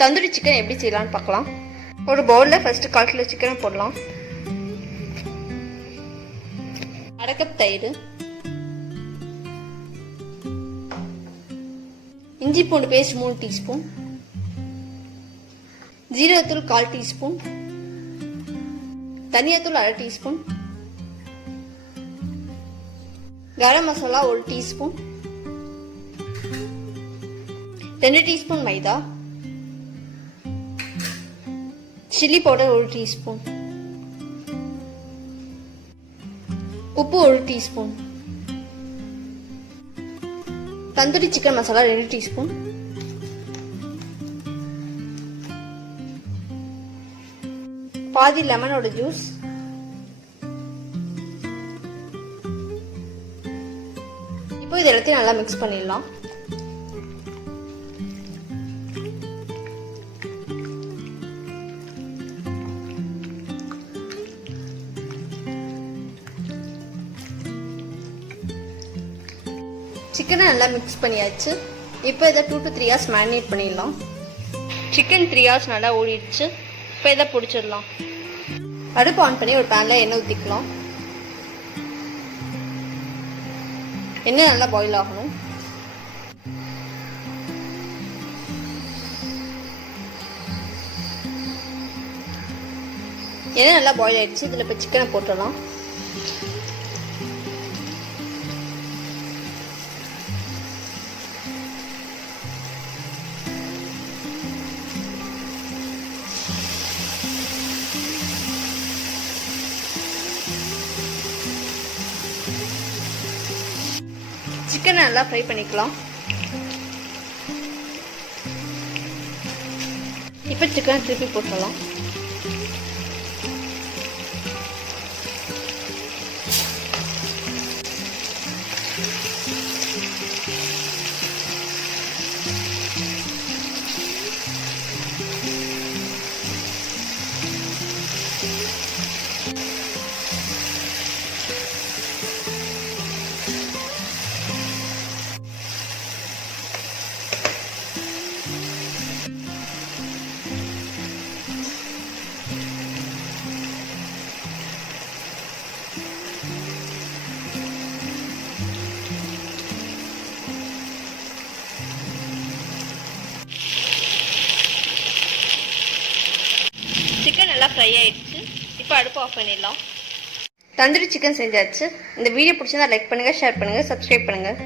Tandoori chicken எப்படி செய்யலாம்னு பார்க்கலாம். ஒரு பவுலில் ஃபஸ்ட்டு 1/4 கிலோ சிக்கனை போடலாம். அரை கப் தயிர், இஞ்சி பூண்டு பேஸ்ட் 3 டீஸ்பூன், ஜீரகத்தூள் 1/4 டீஸ்பூன், தனியாத்தூள் அரை teaspoon, garam masala 1 teaspoon, 2 teaspoon மைதா, chilli powder 1 டீஸ்பூன், உப்பு 1 teaspoon, tandoori chicken masala 2 teaspoon, பாதி லெமனோட ஜூஸ், இப்போ இது எல்லாத்தையும் நல்லா மிக்ஸ் பண்ணிடலாம். சிக்கனை நல்லா மிக்ஸ் பண்ணியாச்சு. இப்போ இதை 2 to 3 hours மேரினேட் பண்ணிடலாம். சிக்கன் 3 hours நல்லா ஓடிடுச்சு. இப்போ இதை பிடிச்சிடலாம். அடுப்பு ஆன் பண்ணி ஒரு பேனில் எண்ணெய் ஊற்றிக்கலாம். எண்ணெய் நல்லா பாயில் ஆகணும். எண்ணெய் நல்லா பாயில் ஆயிடுச்சு. இதில் இப்போ சிக்கனை போட்டுடலாம். சிக்கனை நல்லா ஃப்ரை பண்ணிக்கலாம். இப்போ சிக்கனை திருப்பி போட்டுடலாம். சிக்கன் நல்லா ஃப்ரை ஆயிடுச்சு. இப்போ அடுப்பு ஆஃப் பண்ணிடலாம். தந்தூரி சிக்கன் செஞ்சாச்சு. இந்த வீடியோ பிடிச்சிருந்தா லைக் பண்ணுங்கள், ஷேர் பண்ணுங்கள், சப்ஸ்கிரைப் பண்ணுங்கள்.